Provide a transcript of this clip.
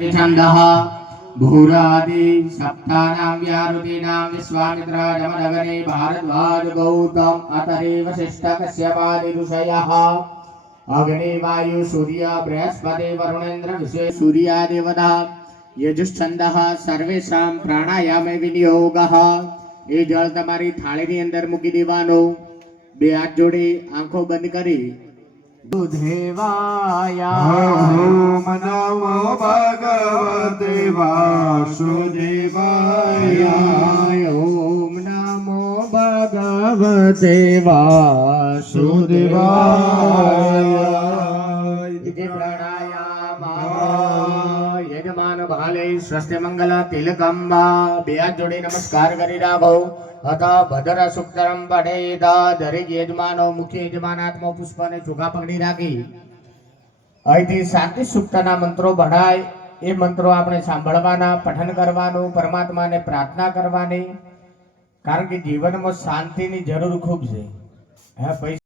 छन्दः भूरादि सप्तानां व्याहृतीनां विश्वामित्र जमदग्नि भारद्वाज गौतम अतरि वसिष्ठ कश्यपादि ऋषयः अग्नि वायु सूर्य बृहस्पति वरुणेन्द्र विश्वे सूर्यादेवता यजुश्छन्दः सर्वेषां प्राणायाम विनियोगः। એ જળ તમારી થાળીની અંદર મૂકી દેવાનો। બે હાથ જોડી આંખો બંધ કરી દેવાય ઓમ નમો ભગવતે વાસુદેવાય ઓમ નમો ભગવતે વાસુદેવાય પ્રાણાયામ યજમાન ભાલે સ્વસ્તિ મંગલ તિલકંબા। બે હાથ જોડી નમસ્કાર કરી રાખો। अथ भद्र सुक्तरम पठेत। दरेक यजमानो मुख्य यजमानात्मा पुष्प ने चोखा पकड़ी राखी અહીંથી શાંતિ સુક્તના મંત્રો ભણાય એ મંત્રો આપણે સાંભળવાના, પઠન કરવાનું, પરમાત્માને પ્રાર્થના કરવાની, કારણ કે જીવનમાં શાંતિની જરૂર ખૂબ છે।